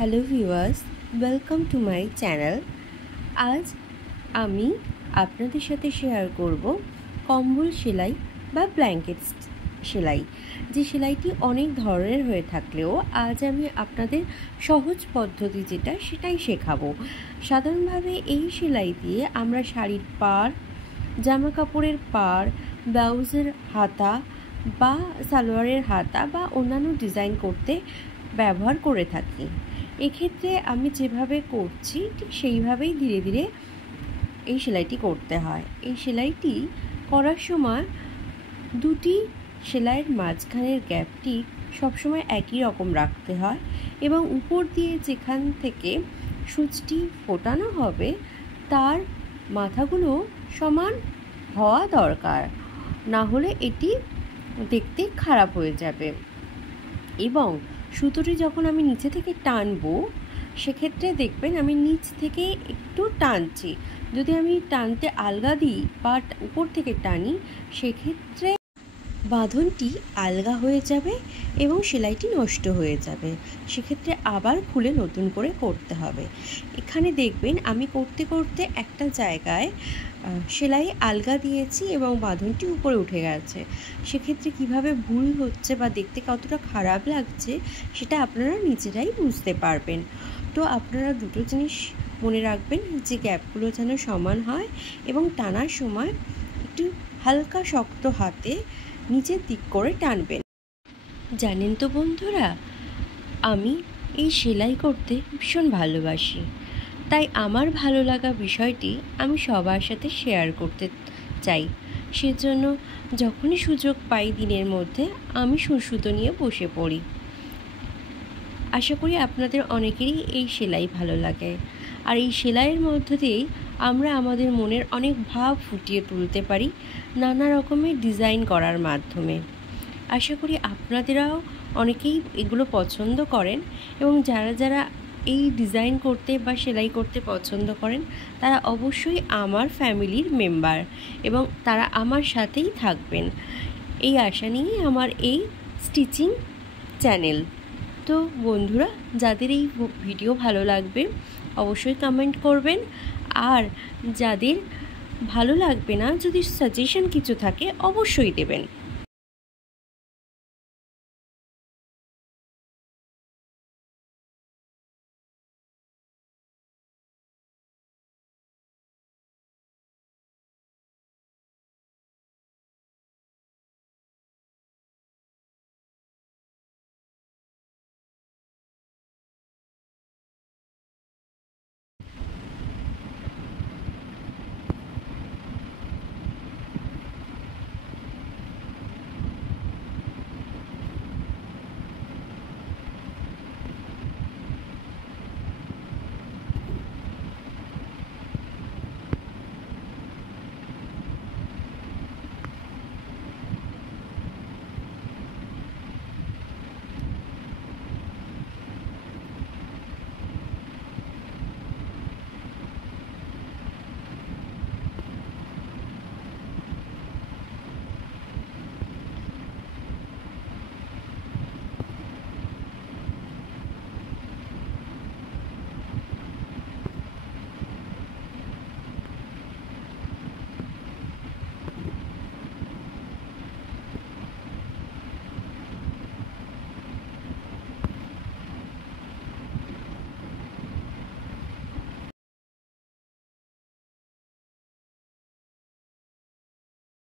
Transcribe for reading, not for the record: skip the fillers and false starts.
Hello viewers, welcome to my channel. আজ আমি আপনাদের সাথে শেয়ার করব কম্বল সেলাই বা ব্ল্যাঙ্কেট সেলাই, যে সেলাইটি অনেক ধরনের হয়ে থাকলেও আজ আমি আপনাদের সহজ পদ্ধতি সেটাই শেখাবো। সাধারণভাবে এই সেলাই দিয়ে আমরা শাড়ির পাড়, জামা কাপড়ের পাড়, ব্লাউজের হাতা বা সালোয়ারের হাতা বা অন্যান্য ডিজাইন করতে ব্যবহার করে থাকি। এক্ষেত্রে আমি যেভাবে করছি ঠিক সেইভাবেই ধীরে ধীরে এই সেলাইটি করতে হয়। এই সেলাইটি করার সময় দুটি সেলাইয়ের মাঝখানের গ্যাপটি সবসময় একই রকম রাখতে হয় এবং উপর দিয়ে যেখান থেকে সূচটি ফোটানো হবে তার মাথাগুলো সমান হওয়া দরকার, না হলে এটি দেখতে খারাপ হয়ে যাবে। এবং সুতোটি যখন আমি নিচে থেকে টানবো সেক্ষেত্রে দেখবেন আমি নিচ থেকে একটু টানছি। যদি আমি টানতে আলগা দিই বা উপর থেকে টানি সেক্ষেত্রে বাঁধনটি আলগা হয়ে যাবে এবং সেলাইটি নষ্ট হয়ে যাবে। সেক্ষেত্রে আবার খুলে নতুন করে করতে হবে। এখানে দেখবেন আমি করতে করতে একটা জায়গায় সেলাই আলগা দিয়েছি এবং বাঁধনটি উপরে উঠে গেছে। সেক্ষেত্রে কিভাবে ভুল হচ্ছে বা দেখতে কতটা খারাপ লাগছে সেটা আপনারা নিজেরাই বুঝতে পারবেন। তো আপনারা দুটো জিনিস মনে রাখবেন, যে গ্যাপগুলো যেন সমান হয় এবং টানার সময় একটু হালকা শক্ত হাতে নিচের দিক করে টানবেন। জানেন তো বন্ধুরা, আমি এই সেলাই করতে ভীষণ ভালোবাসি, তাই আমার ভালো লাগা বিষয়টি আমি সবার সাথে শেয়ার করতে চাই। সেজন্য যখনই সুযোগ পাই দিনের মধ্যে আমি সুতো নিয়ে বসে পড়ি। আশা করি আপনাদের অনেকেরই এই সেলাই ভালো লাগে, আর এই সেলাইয়ের মধ্য দিয়েই আমরা আমাদের মনের অনেক ভাব ফুটিয়ে তুলতে পারি নানা রকমের ডিজাইন করার মাধ্যমে। আশা করি আপনাদেরাও অনেকেই এগুলো পছন্দ করেন এবং যারা যারা এই ডিজাইন করতে বা সেলাই করতে পছন্দ করেন তারা অবশ্যই আমার ফ্যামিলির মেম্বার এবং তারা আমার সাথেই থাকবেন, এই আশা নিয়েই আমার এই স্টিচিং চ্যানেল। তো বন্ধুরা, যাদের এই ভিডিও ভালো লাগবে অবশ্যই কমেন্ট করবেন, আর যাদের ভালো লাগবে না, যদি সাজেশন কিছু থাকে অবশ্যই দেবেন।